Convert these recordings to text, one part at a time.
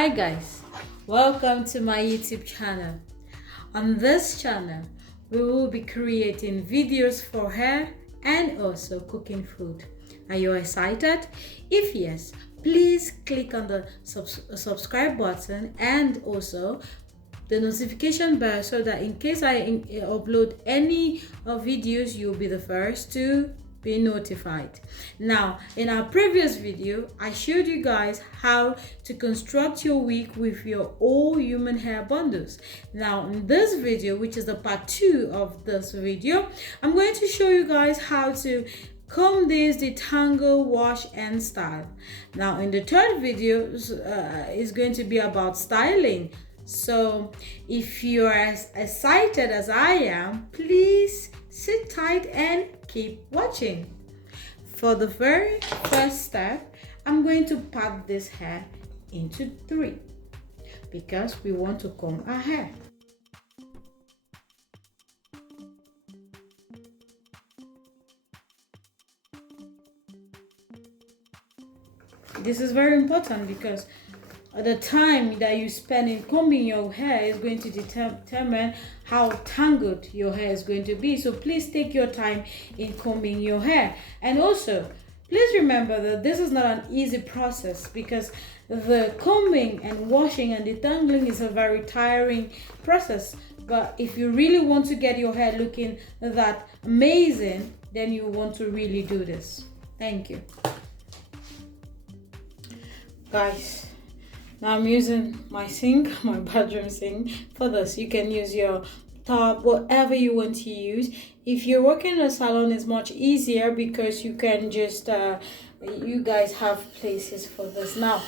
Hi guys, welcome to my YouTube channel. On this channel, we will be creating videos for hair and also cooking food. Are you excited? If yes, please click on the subscribe button and also the notification bell so that in case I upload any videos, you'll be the first to be notified. Now, in our previous video, I showed you guys how to construct your wig with your all human hair bundles. Now, in this video, which is the part 2 of this video, I'm going to show you guys how to comb this, detangle, wash and style. Now, in the third video is going to be about styling. So if you're as excited as I am, please sit tight and keep watching. For the very first step, I'm going to part this hair into 3 because we want to comb our hair. This is very important because the time that you spend in combing your hair is going to determine how tangled your hair is going to be. So please take your time in combing your hair. And also, please remember that this is not an easy process because the combing and washing and detangling is a very tiring process. But if you really want to get your hair looking that amazing, then you want to really do this. Thank you. Guys, now I'm using my sink, my bathroom sink for this. You can use your tub, whatever you want to use. If you're working in a salon, it's much easier because you can just, you guys have places for this. Now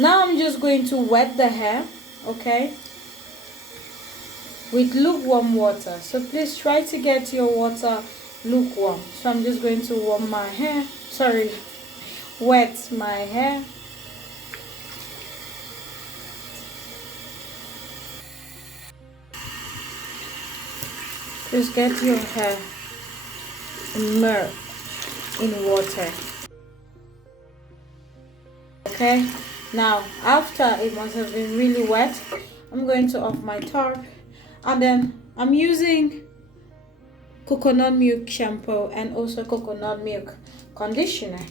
I'm just going to wet the hair, okay, with lukewarm water. So please try to get your water lukewarm. So I'm just going to wet my hair. Just get your hair immersed in water. Okay, now after it must have been really wet, I'm going to off my tub, and then I'm using coconut milk shampoo and also coconut milk conditioner.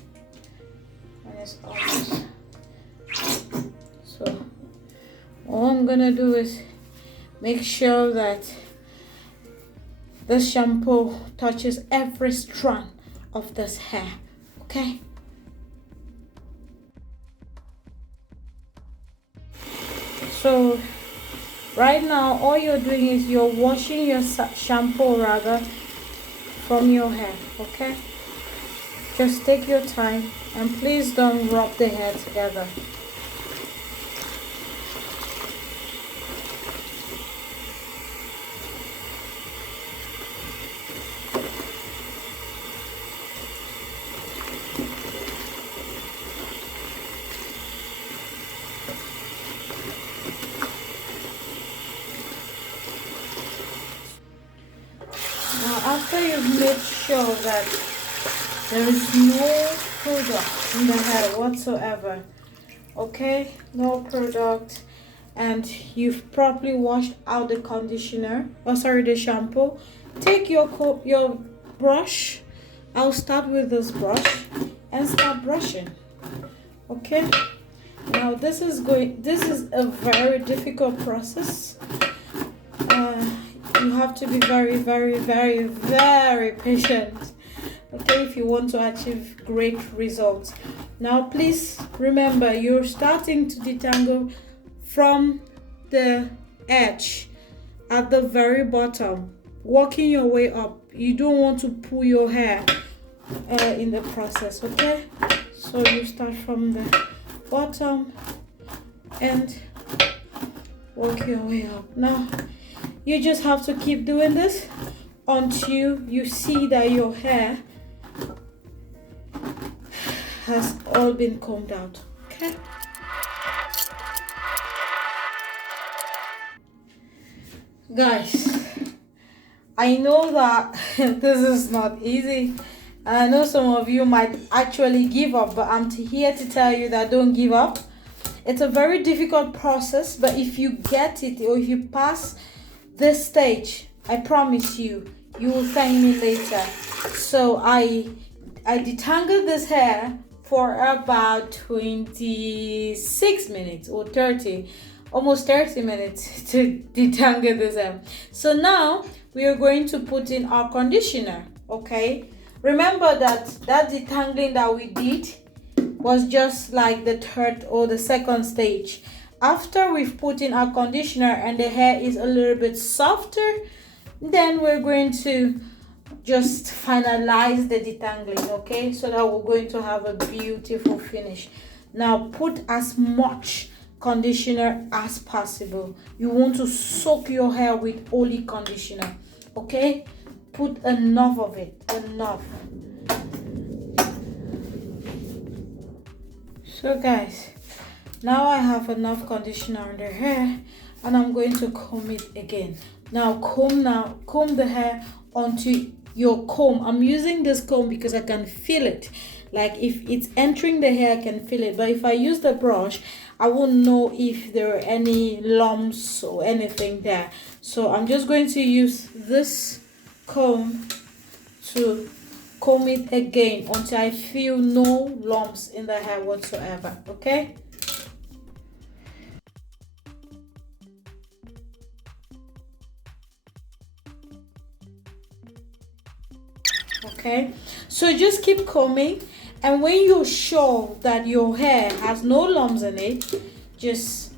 And it's almost. So all I'm gonna do is make sure that this shampoo touches every strand of this hair, okay? So right now, all you're doing is you're washing your shampoo rather from your hair, okay? Just take your time and please don't rub the hair together. After you've made sure that there is no product in the hair whatsoever, okay, no product, and you've properly washed out the the shampoo, take your brush. I'll start with this brush and start brushing, okay? Now this is a very difficult process. You have to be very, very, very, very patient, okay, if you want to achieve great results. Now please remember, you're starting to detangle from the edge at the very bottom, working your way up. You don't want to pull your hair in the process, okay? So you start from the bottom and work your way up. Now you just have to keep doing this until you see that your hair has all been combed out, okay? Guys, I know that this is not easy. I know some of you might actually give up, but I'm here to tell you that don't give up. It's a very difficult process, but if you get it or if you pass this stage, I promise you, you will thank me later. So I detangled this hair for about 26 minutes or 30, almost 30 minutes to detangle this hair. So now we are going to put in our conditioner, okay? Remember that detangling that we did was just like the third or the second stage. After we've put in our conditioner and the hair is a little bit softer, then we're going to just finalize the detangling, okay, so that we're going to have a beautiful finish. Now put as much conditioner as possible. You want to soak your hair with oily conditioner, okay? Put enough of it, enough. So guys, now I have enough conditioner on the hair and I'm going to comb it again. Now comb the hair onto your comb. I'm using this comb because I can feel it. Like if it's entering the hair, I can feel it. But if I use the brush, I won't know if there are any lumps or anything there. So I'm just going to use this comb to comb it again until I feel no lumps in the hair whatsoever, okay? Okay, so just keep combing, and when you're sure that your hair has no lumps in it, just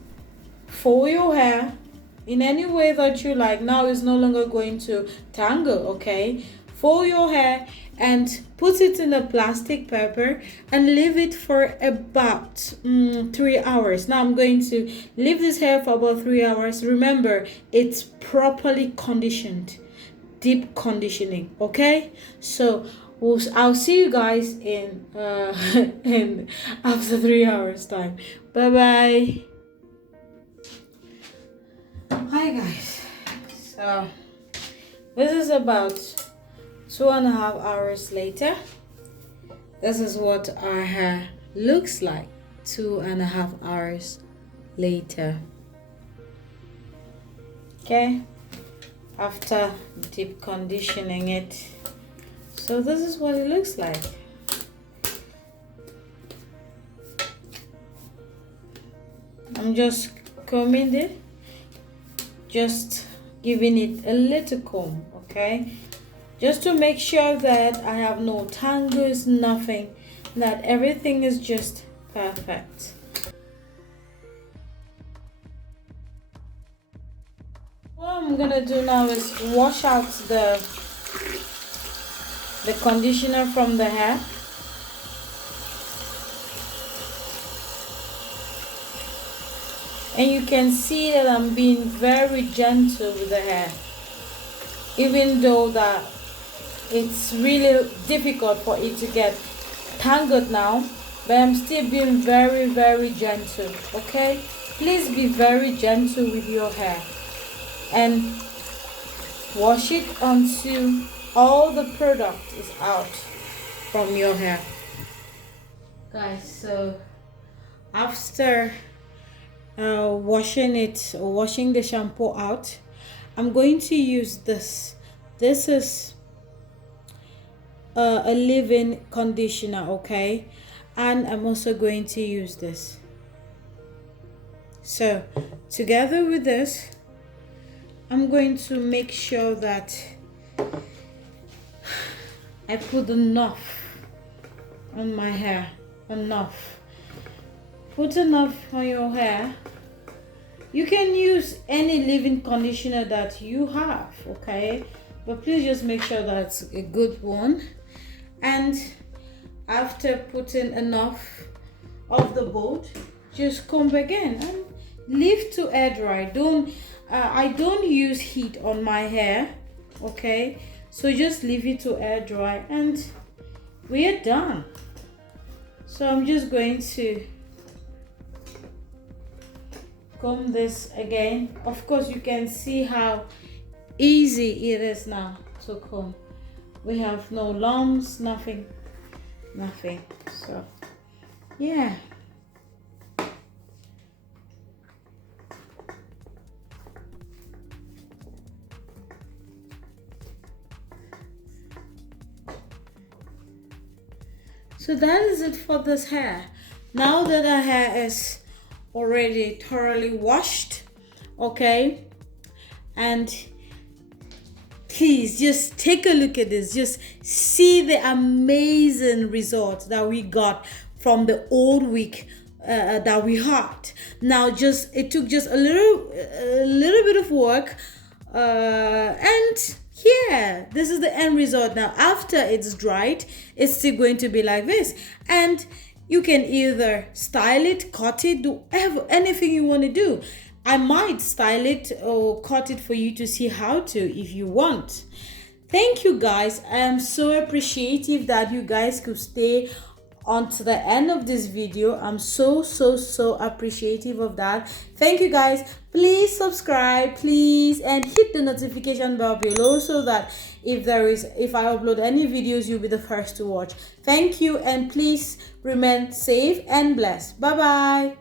fold your hair in any way that you like. Now it's no longer going to tangle, okay? Fold your hair and put it in a plastic paper and leave it for about 3 hours. Now I'm going to leave this hair for about 3 hours. Remember, it's properly conditioned, deep conditioning, okay? So I'll see you guys in in after 3 hours time. Bye bye. Hi guys, so this is about 2.5 hours later. This is what our hair looks like 2.5 hours later, okay, after deep conditioning it. So this is what it looks like. I'm just combing it, just giving it a little comb, okay, just to make sure that I have no tangles, nothing, that everything is just perfect. What I'm gonna do now is wash out the conditioner from the hair. And you can see that I'm being very gentle with the hair, even though that it's really difficult for it to get tangled now, but I'm still being very, very gentle, okay? Please be very gentle with your hair and wash it until all the product is out from your hair. Guys, so after washing the shampoo out, I'm going to use this. This is a leave-in conditioner, okay, and I'm also going to use this. So together with this, I'm going to make sure that I put enough on my hair. Enough. Put enough on your hair. You can use any leave-in conditioner that you have, okay, but please just make sure that's a good one. And after putting enough of the boat, just comb again and leave to air dry. I don't use heat on my hair, okay, so just leave it to air dry and we are done. So I'm just going to comb this again. Of course, you can see how easy it is now to comb. We have no lumps, nothing. So yeah, So that is it for this hair. Now that our hair is already thoroughly washed, okay, and please just take a look at this. Just see the amazing results that we got from the old wig that we had. Now it took just a little bit of work, and yeah, this is the end result. Now after it's dried, it's still going to be like this, and you can either style it, cut it, do anything you want to do. I might style it or cut it for you to see how to if you want. Thank you guys. I am so appreciative that you guys could stay onto the end of this video. I'm so appreciative of that. Thank you guys. Please subscribe, please, and hit the notification bell below so that if I upload any videos, you'll be the first to watch. Thank you, and please remain safe and blessed. Bye bye.